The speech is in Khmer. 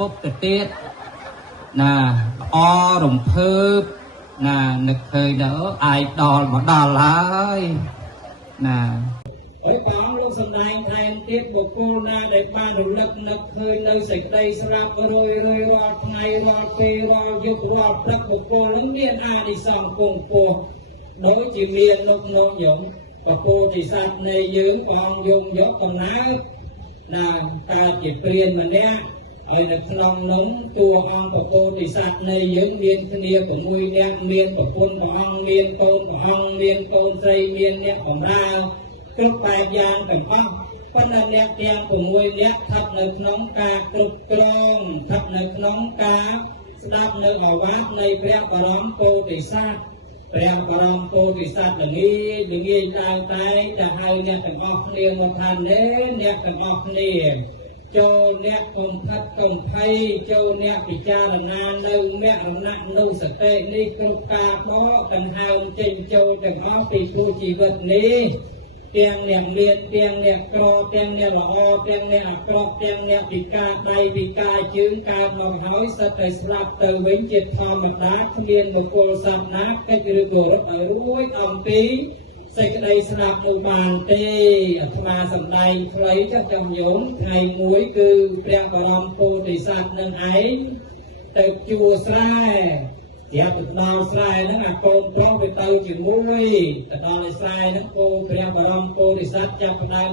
ពុកទៅទៀតណាអរំភើបណានឹកឃើញដល់អាយដល់មកដល់ហើយណាហើយបងលោកសំដែងថែមទៀតបុគ្គលណាដែលបានរលឹកនឹកឃើញនៅសេចក្តីស្លាប់រយរាល់ថ្ងៃរាល់ពេលរាល់យប់រាល់ព្រឹកបុគ្គលនឹងមានអានិសង្សគង់ពោះដូចជាមានលោកនោះញោមពពោធិសត្វនៃយើងបងយងយកកំណើតណាកើតជាព្រានម្នាក់ហើយនៅក្នុងនោះតួអង្គពពោធិសត្វនៃយើងមានគ្នា6នាក់មានប្រពន្ធព្រះអង្គមានកូនព្រះអង្គមានកូនស្រីមានអ្នកបម្រើគ្រប់បែបយ៉ាងទាំងអស់ប៉ុន្តែអ្នកទាំង6នាក់ស្ថិតនៅក្នុងការគ្រប់គ្រងស្ថិតនៅក្នុងការស្ដាប់នៅឱវាទនៃព្រះបរមពោធិសត្វព្រះបរមពោធិសត្វល្ងាយឡើងតែទៅឲ្យអ្នកទាំងអស់គ្នាមកថាអ្នកទាំងអស់គ្នាចូលអ្នកកុំផិតកុំភ័យចូលអ្នកពិចារណានៅមរណៈនុសតិនេះគ្រប់ការបកដង្ហើមចេញចូលទាំងអស់ពីព្រោះជីវិតនេះទាំងអ្នកមានទាំងអ្នកក្រទាំងអ្នកល្អទាំងអ្នកអាក្រក់ទាំងអ្នកពិការដៃពិការជើងកើតមកហើយសិតតែស្លាប់ទៅវិញជាធម្មតាគ្មានបុគ្គលសត្វណាកិច្ចឬគោរពឲ្យរួចអំពីសេចក្តីស្លាប់នោះបានទេអាត្មាសម្ដែងខ្លីចុះចំញោមថ្ងៃមួយគឺព្រះបរមពោធិសត្វនឹងឯងទៅជួស្រែចាប់ទៅដល់ស្រែហ្នឹងអាកូនប្រុសទៅជាមួយទៅដល់ស្រែហ្នឹងគោព្រះបរមពោធិសត្វចាប់ផ្ដើម